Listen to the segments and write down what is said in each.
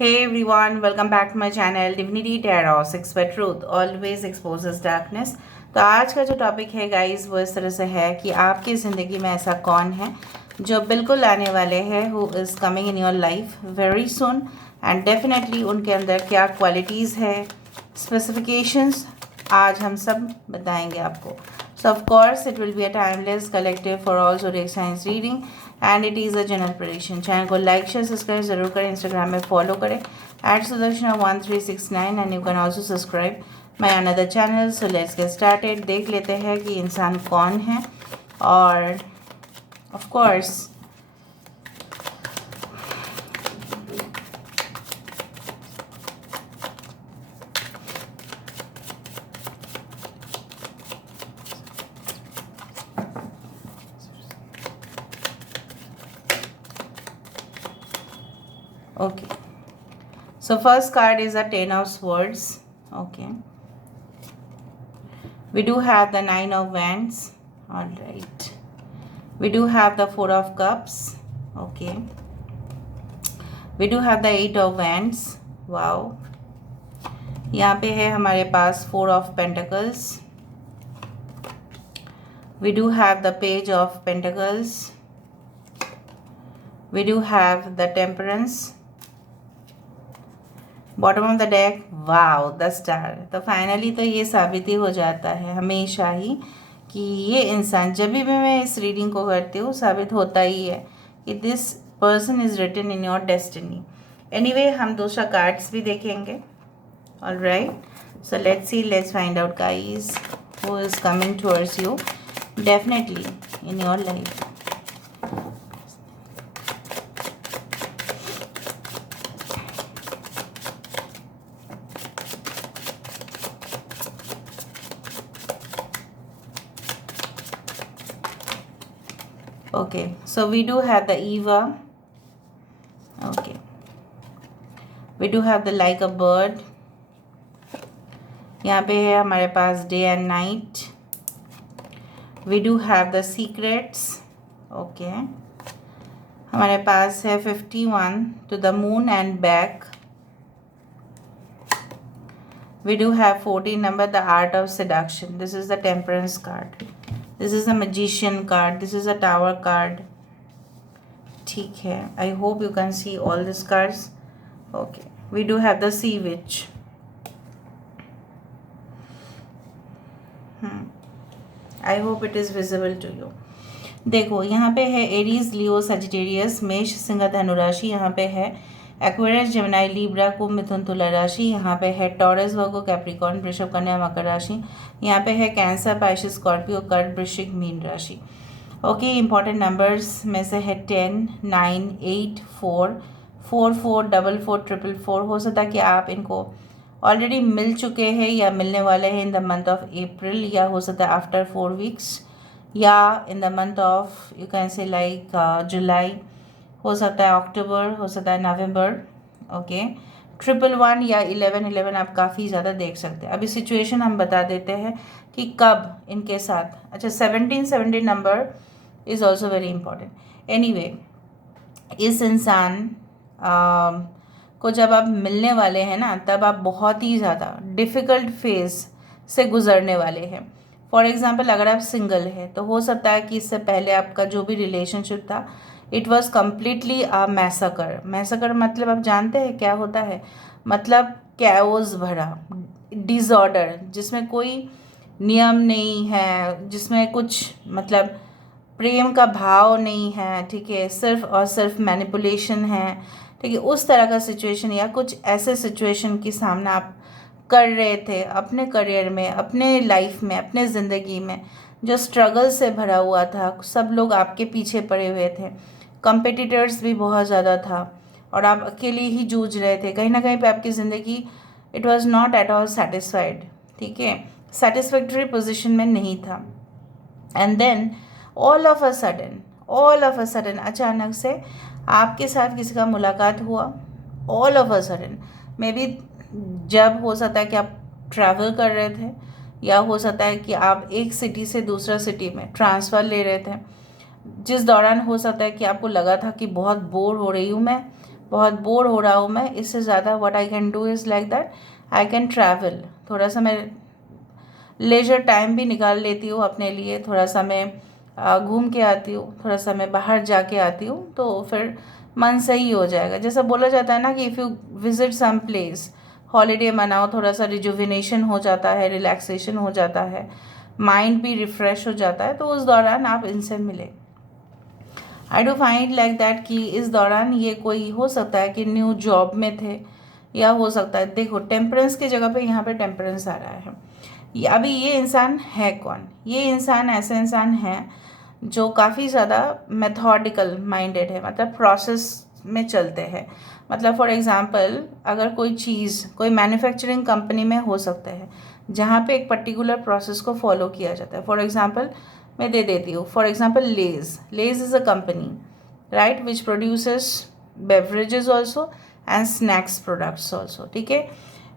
Hey everyone, welcome back to my channel Divinity Tarot 6 where truth always exposes darkness। तो आज का जो topic है गाइस वो इस तरह से है कि आपकी ज़िंदगी में ऐसा कौन है जो बिल्कुल आने वाले हैं, who is coming in your life very soon and definitely उनके अंदर क्या क्वालिटीज़ है, स्पेसिफिकेशंस आज हम सब बताएंगे आपको। सो of course it will be a timeless collective for all zodiac science reading and it is a general prediction. Channel को लाइक शेयर सब्सक्राइब जरूर करें, इंस्टाग्राम में फॉलो करें @sudarshana1369 and you can also subscribe my another channel. So let's get started. देख लेते हैं कि इंसान कौन है और of course okay, so first card is a 10 of swords. Okay, we do have the 9 of wands. All right, we do have the 4 of cups. Okay, we do have the 8 of wands. wow, यहाँ पे है हमारे पास 4 of pentacles. we do have the page of pentacles. we do have the temperance. Bottom of the deck wow the star. तो finally तो ये साबित ही हो जाता है हमेशा ही कि ये इंसान, जब भी मैं इस रीडिंग को करती हूँ साबित होता ही है कि this person is written in your destiny. Anyway हम दूसरा कार्ड्स भी देखेंगे। Alright, so let's see, let's find out guys who is coming towards you definitely in your life. Okay, so we do have the Eva. Okay, we do have the like a bird. यहाँ पे है हमारे पास day and night. We do have the secrets. Okay, हमारे पास है 51 to the moon and back. We do have 14 number, the art of seduction. This is the temperance card. This is a magician card. This is a tower card. ठीक है, I hope you can see all these cards. Okay, we do have the sea witch. I hope it is visible to you. देखो यहाँ पे है Aries, लियो, Sagittarius, मेष, सिंह, धनु राशि। यहाँ पे है एक्वेरियस, जेमिनी, लिब्रा, कुंभ, मिथुन, तुला राशि। यहाँ पे है टॉरस, वर्गो, कैप्रिकॉर्न, वृषभ, कन्या, मकर राशि। यहाँ पे है कैंसर, पाइसेस, स्कॉर्पियो, कर्क, वृश्चिक, मीन राशि। ओके, इंपॉर्टेंट नंबर्स में से है 10, 9, 8, 4, 4, 4, 4, 4, 4, 4। हो सकता है कि आप इनको ऑलरेडी मिल चुके हैं या मिलने वाले हैं in the month of April, या हो सकता है आफ्टर 4 वीक्स, या in the month of you can say like July, हो सकता है अक्टूबर, हो सकता है नवंबर। ओके, 111 या 1111 आप काफ़ी ज़्यादा देख सकते हैं। अभी सिचुएशन हम बता देते हैं कि कब इनके साथ। अच्छा, 17 number is also very important. Anyway, इस इंसान को जब आप मिलने वाले हैं ना, तब आप बहुत ही ज़्यादा डिफ़िकल्ट फेज़ से गुजरने वाले हैं। फॉर एग्ज़ाम्पल, अगर आप सिंगल हैं तो हो सकता है कि इससे पहले आपका जो भी रिलेशनशिप था इट वॉज़ कम्प्लीटली अ मैसकर। मैसकर मतलब आप जानते हैं क्या होता है? मतलब कैओस भरा, डिसऑर्डर, जिसमें कोई नियम नहीं है, जिसमें कुछ मतलब प्रेम का भाव नहीं है, ठीक है, सिर्फ और सिर्फ मैनिपुलेशन है, ठीक है। उस तरह का सिचुएशन या कुछ ऐसे सिचुएशन की सामना आप कर रहे थे अपने करियर में, अपने लाइफ में, अपने ज़िंदगी में, जो स्ट्रगल से भरा हुआ था। सब लोग आपके पीछे पड़े हुए थे, कंपेटिटर्स भी बहुत ज़्यादा था और आप अकेले ही जूझ रहे थे। कहीं ना कहीं पे आपकी ज़िंदगी it was not at all satisfied, ठीक है, सेटिस्फैक्टरी पोजीशन में नहीं था। And then all of a sudden अचानक से आपके साथ किसी का मुलाकात हुआ। All of a sudden, maybe जब हो सकता है कि आप ट्रैवल कर रहे थे, या हो सकता है कि आप एक सिटी से दूसरा सिटी में ट्रांसफ़र ले रहे थे, जिस दौरान हो सकता है कि आपको लगा था कि बहुत बोर हो रही हूँ मैं, बहुत बोर हो रहा हूँ मैं, इससे ज़्यादा what I can do is like that I can travel, थोड़ा सा मैं लेजर टाइम भी निकाल लेती हूँ अपने लिए, थोड़ा सा मैं घूम के आती हूँ, थोड़ा सा मैं बाहर जाके आती हूँ, तो फिर मन सही हो जाएगा। जैसा बोला जाता है ना कि if you visit some place, holiday मनाओ, थोड़ा सा रिजुविनेशन हो जाता है, रिलैक्सेशन हो जाता है, माइंड भी रिफ़्रेश हो जाता है, तो उस दौरान आप इनसे मिले। आई डू फाइंड लाइक दैट कि इस दौरान ये कोई हो सकता है कि न्यू जॉब में थे, या हो सकता है, देखो टेम्परेंस की जगह पे यहाँ पे टेम्परेंस आ रहा है। अभी ये इंसान है कौन? ये इंसान ऐसा इंसान है जो काफ़ी ज़्यादा मेथोडिकल माइंडेड है, मतलब प्रोसेस में चलते हैं। मतलब फॉर एग्जांपल अगर कोई चीज़ कोई मैन्युफैक्चरिंग कंपनी में हो सकता है जहाँ पे एक पर्टिकुलर प्रोसेस को फॉलो किया जाता है। फॉर एग्जांपल मैं दे देती हूँ, for example Lay's is a company, right, which produces beverages also and snacks products also, ठीक है।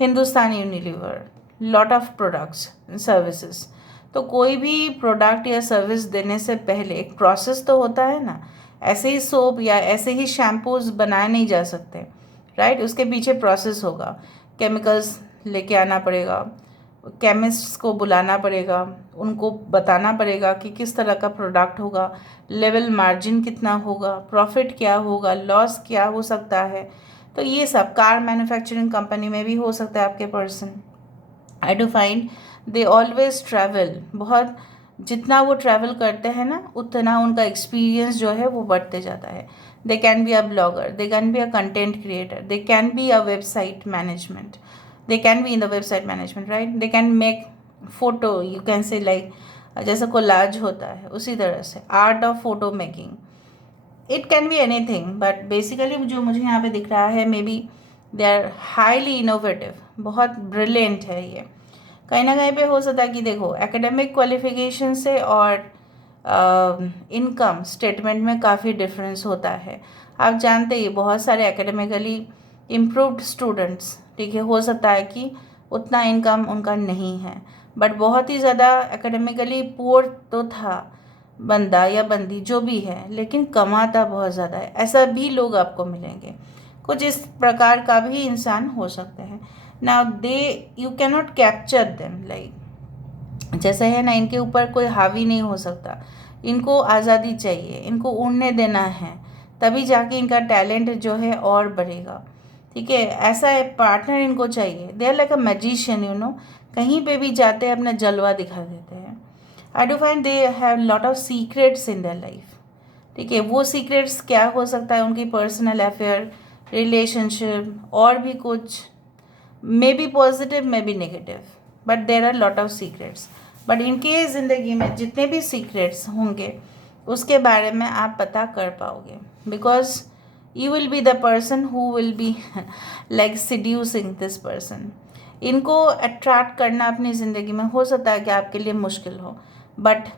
Hindustan Unilever, lot of products services. तो कोई भी प्रोडक्ट या सर्विस देने से पहले एक प्रोसेस तो होता है ना। ऐसे ही सोप या ऐसे ही शैम्पूज बनाए नहीं जा सकते, राइट, उसके पीछे प्रोसेस होगा। केमिकल्स लेके आना पड़ेगा, केमिस्ट्स को बुलाना पड़ेगा, उनको बताना पड़ेगा कि किस तरह का प्रोडक्ट होगा, लेवल मार्जिन कितना होगा, प्रॉफिट क्या होगा, लॉस क्या हो सकता है। तो ये सब कार मैन्युफैक्चरिंग कंपनी में भी हो सकता है आपके person. I do find they always travel, बहुत जितना वो ट्रैवल करते हैं ना उतना उनका एक्सपीरियंस जो है वो बढ़ते जाता है। दे can be a blogger, they can be a content creator, they can be a website management, they can be in the website management, right, they can make photo, you can say like जैसा collage होता है उसी तरह से art of photo making, it can be anything, but basically जो मुझे यहाँ पे दिख रहा है may B they are highly innovative, बहुत ब्रिलियंट है ये। कहीं ना कहीं पे हो सकता है कि देखो एकेडमिक क्वालिफिकेशन से और इनकम स्टेटमेंट में काफ़ी डिफरेंस होता है। आप जानते ही बहुत सारे एकेडमिकली इम्प्रूव्ड स्टूडेंट्स, ठीक है, हो सकता है कि उतना इनकम उनका नहीं है, बट बहुत ही ज़्यादा एकेडमिकली पुअर तो था बंदा या बंदी जो भी है, लेकिन कमाता बहुत ज़्यादा है, ऐसा भी लोग आपको मिलेंगे। कुछ इस प्रकार का भी इंसान हो सकते हैं। Now they you can not capture them, like जैसे है ना, इनके ऊपर कोई हावी नहीं हो सकता, इनको आज़ादी चाहिए, इनको उड़ने देना है, तभी जाके इनका टैलेंट जो है और बढ़ेगा, ठीक है। ऐसा पार्टनर इनको चाहिए, they are like a magician, you know, कहीं पे भी जाते हैं अपना जलवा दिखा देते हैं। आई do find they have lot of secrets in their life, ठीक है। वो सीक्रेट्स क्या हो सकता है? उनकी पर्सनल अफेयर, रिलेशनशिप और भी कुछ, may be positive may be negative, but there are lot of secrets. But इनके ज़िंदगी में जितने भी सीक्रेट्स होंगे उसके बारे में आप पता कर पाओगे, because you will be the person who will be like seducing this person। इनको अट्रैक्ट करना अपनी ज़िंदगी में हो सकता है कि आपके लिए मुश्किल हो, but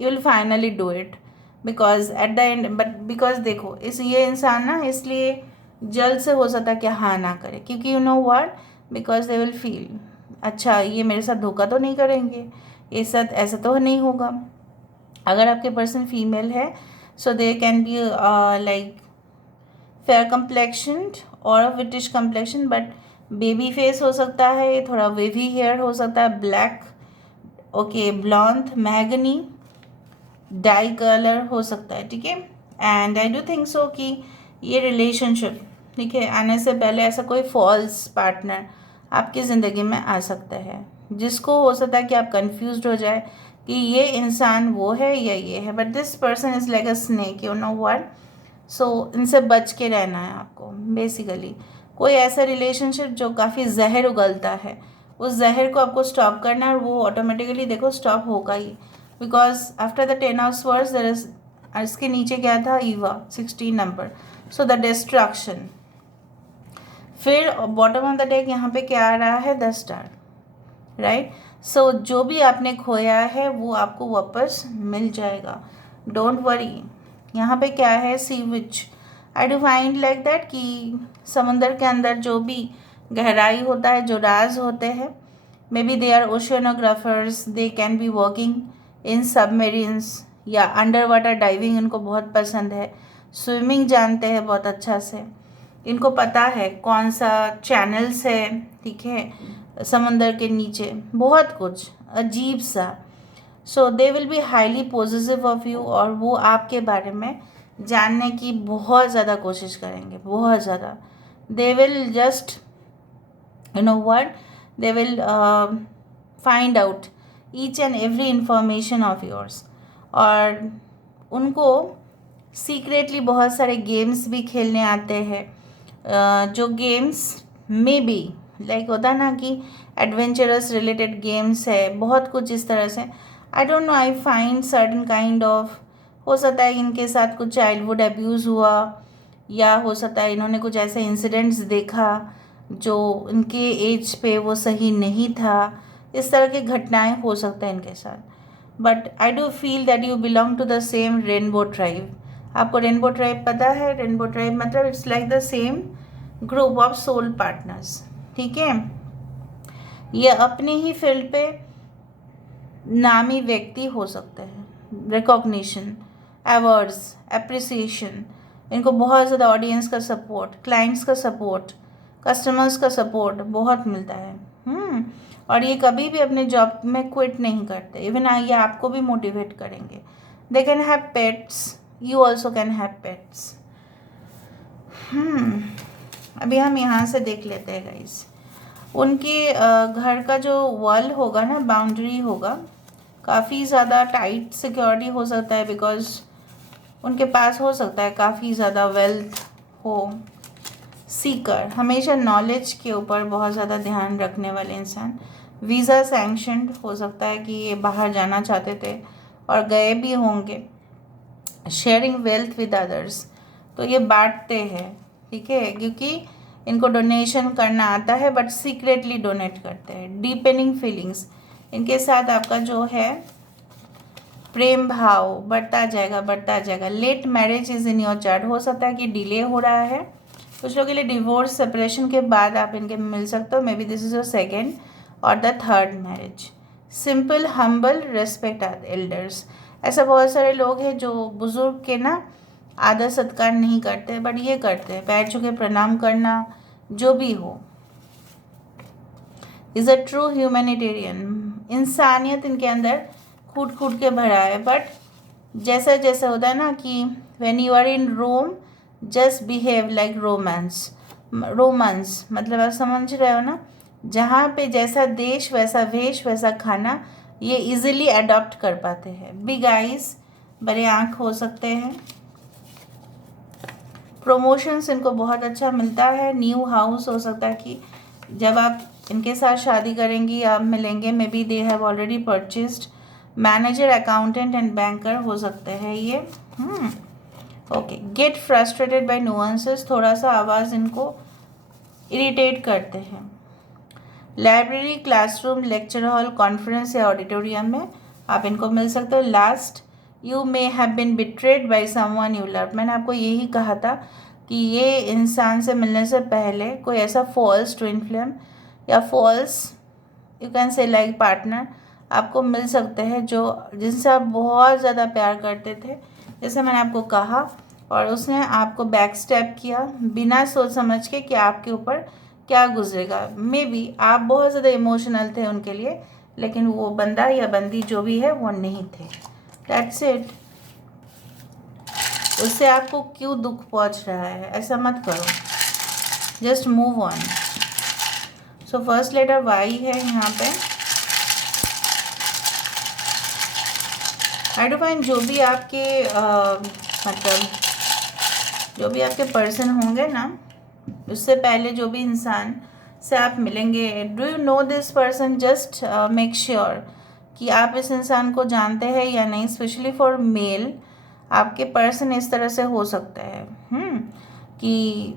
you will finally do it, because at the end, but because देखो ये इंसान ना इसलिए जल्द से हो सकता है कि हाँ ना करे, क्योंकि you know what, because they will feel अच्छा ये मेरे साथ धोखा तो नहीं करेंगे, ये साथ ऐसा तो नहीं होगा। अगर आपके पर्सन फीमेल है so they can be like fair complexioned और wheatish complexion, but baby face हो सकता है, ये थोड़ा वेवी हेयर हो सकता है, black, okay, blonde, mahogany, dye colour हो सकता है, ठीक है। And I do think so कि ये रिलेशनशिप, ठीक है, आने से पहले ऐसा कोई फॉल्स पार्टनर आपकी ज़िंदगी में आ सकता है, जिसको हो सकता है कि आप कंफ्यूज्ड हो जाए कि ये इंसान वो है या ये है, but this person is like a snake, you know what. So इनसे बच के रहना है आपको। बेसिकली कोई ऐसा रिलेशनशिप जो काफ़ी जहर उगलता है, उस जहर को आपको स्टॉप करना है, और वो ऑटोमेटिकली देखो स्टॉप होगा ही, because after the 10 of swords there is, इसके नीचे क्या था, ईवा 16 नंबर, सो द डिस्ट्रक्शन। फिर बॉटम ऑफ द डेक यहाँ पे क्या आ रहा है, द स्टार, राइट। सो जो भी आपने खोया है वो आपको वापस मिल जाएगा, डोंट वरी। यहाँ पे क्या है, see which, I do find like that कि समंदर के अंदर जो भी गहराई होता है, जो राज होते हैं, may be they are oceanographers, they can be working in submarines या अंडर वाटर डाइविंग, उनको बहुत पसंद है, स्विमिंग जानते हैं बहुत अच्छा से, इनको पता है कौन सा चैनल्स है, ठीक है, समंदर के नीचे बहुत कुछ अजीब सा। So they will be highly positive of you, और वो आपके बारे में जानने की बहुत ज़्यादा कोशिश करेंगे, बहुत ज़्यादा। They will just you know what, they will find out each and every information of yours। और उनको सीक्रेटली बहुत सारे गेम्स भी खेलने आते हैं, जो गेम्स में भी लाइक होता ना कि एडवेंचरस रिलेटेड गेम्स है, बहुत कुछ इस तरह से। आई don't no, I find certain kind of, हो सकता है इनके साथ कुछ चाइल्डहुड अब्यूज़ हुआ, या हो सकता है इन्होंने कुछ ऐसे इंसिडेंट्स देखा जो इनके एज पे वो सही नहीं था। इस तरह की घटनाएं हो सकता है इनके साथ। But I do feel that you belong to the same rainbow tribe. आपको रेनबो ट्राइब पता है? रेनबो ट्राइब मतलब it's like the same group of soul partners, ठीक है। ये अपनी ही फील्ड पे नामी व्यक्ति हो सकते हैं, रिकॉग्निशन, अवार्ड्स, एप्रिसिएशन, इनको बहुत ज़्यादा ऑडियंस का सपोर्ट, क्लाइंट्स का सपोर्ट, कस्टमर्स का सपोर्ट बहुत मिलता है। और ये कभी भी अपने जॉब में क्विट नहीं करते, इवन ये आपको भी मोटिवेट करेंगे। They can have pets, you also can have pets. अभी हम यहाँ से देख लेते हैं गाइस, उनके घर का जो वॉल होगा ना, बाउंड्री होगा, काफ़ी ज़्यादा टाइट सिक्योरिटी हो सकता है, बिकॉज उनके पास हो सकता है काफ़ी ज़्यादा वेल्थ हो। सीकर, हमेशा नॉलेज के ऊपर बहुत ज़्यादा ध्यान रखने वाले इंसान। वीज़ा सैंक्शनड, हो सकता है कि ये बाहर जाना चाहते थे और गए भी होंगे। शेयरिंग वेल्थ विद अदर्स, तो ये बांटते हैं, ठीक है, क्योंकि इनको डोनेशन करना आता है, बट सीक्रेटली डोनेट करते हैं। डीपनिंग फीलिंग्स, इनके साथ आपका जो है प्रेम भाव बढ़ता जाएगा, बढ़ता जाएगा। Late marriage is in your chart, हो सकता है कि डिले हो रहा है कुछ लोगों के लिए। डिवोर्स, सेपरेशन के बाद आप इनके मिल सकते हो, maybe this is your second और the third marriage. Simple, humble, respect elders, ऐसा बहुत सारे लोग हैं जो बुजुर्ग के ना आदर सत्कार नहीं करते, बट ये करते हैं, पैर छू के प्रणाम करना, जो भी हो। इज़ अ ट्रू ह्यूमैनिटेरियन, इंसानियत इनके अंदर कूट कूट के भरा है, बट जैसा जैसा होता है ना कि when you are in Rome just behave like romance. Romance मतलब आप समझ रहे हो ना, जहाँ पे जैसा देश वैसा वेश वैसा खाना, ये इजीली अडॉप्ट कर पाते हैं। बिग आइज, बड़े आँख हो सकते हैं। प्रमोशंस इनको बहुत अच्छा मिलता है। न्यू हाउस, हो सकता है कि जब आप इनके साथ शादी करेंगी आप मिलेंगे, may B they have already purchased. Manager, accountant and banker हो सकते हैं ये। Okay, get frustrated by nuances, थोड़ा सा आवाज़ इनको इरिटेट करते हैं। Library, classroom, lecture hall, conference या ऑडिटोरियम में आप इनको मिल सकते हो। Last, you may have been betrayed by someone you love, मैंने आपको यही कहा था कि ये इंसान से मिलने से पहले कोई ऐसा फॉल्स ट्विन फ्लेम या false you can say like partner आपको मिल सकते हैं, जो जिनसे आप बहुत ज़्यादा प्यार करते थे, जैसे मैंने आपको कहा, और उसने आपको बैक स्टेप किया बिना सोच समझ के कि आपके ऊपर क्या गुजरेगा। मे बी आप बहुत ज़्यादा इमोशनल थे उनके लिए, लेकिन वो बंदा या बंदी जो भी है वो नहीं थे। That's it. उससे आपको क्यों दुख पहुंच रहा है, ऐसा मत करो, just move on. So first letter Y है यहाँ पे। आई डू फाइंड जो भी आपके मतलब जो भी आपके पर्सन होंगे ना, उससे पहले जो भी इंसान से आप मिलेंगे, do you know this person, just make sure कि आप इस इंसान को जानते हैं या नहीं। स्पेशली फॉर मेल, आपके पर्सन इस तरह से हो सकता है कि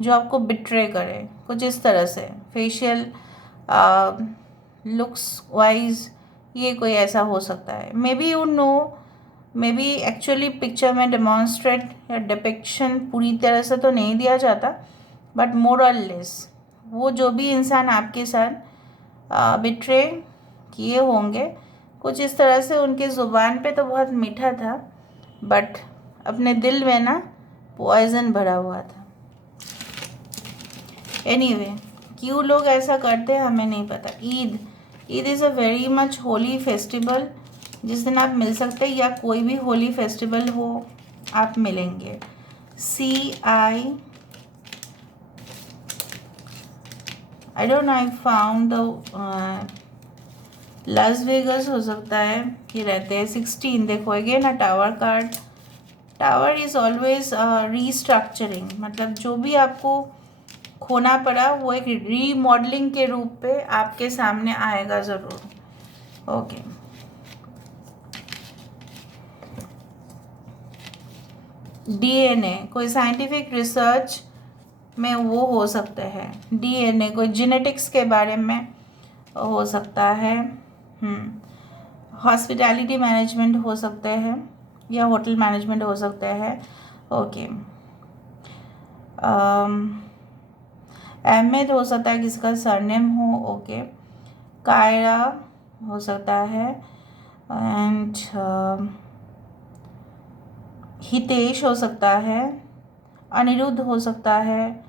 जो आपको बिट्रे करे कुछ इस तरह से, फेशियल लुक्स वाइज ये कोई ऐसा हो सकता है। May B you know, may be actually picture में डेमॉन्स्ट्रेट या डिपिक्शन पूरी तरह से तो नहीं दिया जाता, बट मोर और लेस वो जो भी इंसान आपके साथ बिट्रे किए होंगे कुछ इस तरह से, उनके ज़ुबान पे तो बहुत मीठा था, बट अपने दिल में ना पॉइजन भरा हुआ था। एनीवे क्यों लोग ऐसा करते हैं हमें नहीं पता। Eid, Eid is a very much Holi festival, जिस दिन आप मिल सकते हैं, या कोई भी होली फेस्टिवल हो आप मिलेंगे। आई don't no, I found the Las Vegas हो सकता है कि रहते हैं। 16 देखो again a tower card. Tower is always restructuring, मतलब जो भी आपको खोना पड़ा वो एक रीमॉडलिंग के रूप पे आपके सामने आएगा ज़रूर। ओके, डीएनए कोई साइंटिफिक रिसर्च में वो हो सकते हैं। डीएनए कोई जेनेटिक्स के बारे में हो सकता है। हॉस्पिटैलिटी मैनेजमेंट हो सकते हैं, या होटल मैनेजमेंट हो सकते हैं। ओके, अहमद हो सकता है किसका सरनेम हो। ओके, कायरा हो सकता है, एंड हितेश हो सकता है, अनिरुद्ध हो सकता है,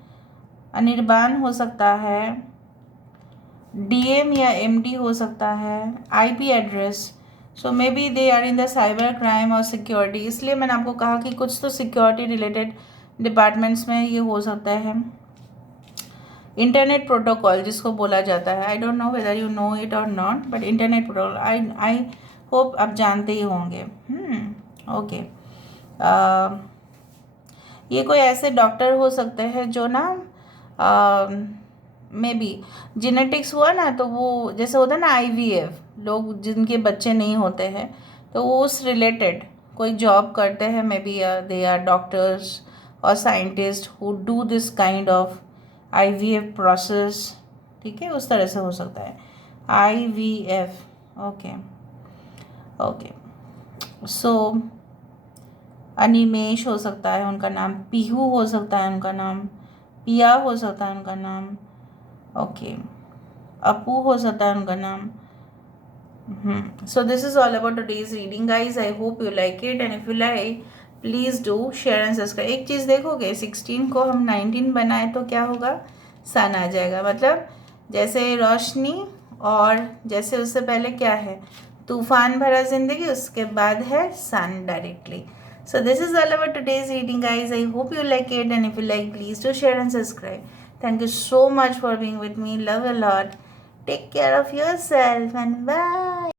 अनिर्बान हो सकता है, डीएम या एमडी हो सकता है, IP address. So may B they are in the cyber crime और सिक्योरिटी, इसलिए मैंने आपको कहा कि कुछ तो सिक्योरिटी रिलेटेड डिपार्टमेंट्स में ये हो सकता है। इंटरनेट प्रोटोकॉल जिसको बोला जाता है, I don't know whether you know it और not, but internet protocol I hope आप जानते ही होंगे। ओके, ये कोई ऐसे डॉक्टर हो सकते हैं जो ना मे बी जेनेटिक्स हुआ ना, तो वो जैसे होता है ना आईवीएफ, लोग जिनके बच्चे नहीं होते हैं तो वो उस रिलेटेड कोई जॉब करते हैं। May be they are doctors और scientist who do this kind of IVF process, ठीक है, उस तरह से हो सकता है IVF. Okay okay, so Animesh हो सकता है उनका नाम, पीहू हो सकता है उनका नाम, पिया हो सकता है उनका नाम। ओके, अपू हो सकता है उनका नाम। So this is all about today's reading guys. I hope you like it, and if you like please do share and subscribe. एक चीज़ देखोगे, 16 को हम 19 बनाए तो क्या होगा, सन आ जाएगा। मतलब जैसे रोशनी, और जैसे उससे पहले क्या है, तूफान भरा जिंदगी, उसके बाद है सन directly. So this is all about today's reading guys. I hope you like it, and if you like please do share and subscribe. Thank you so much for being with me. Love a lot. Take care of yourself and bye.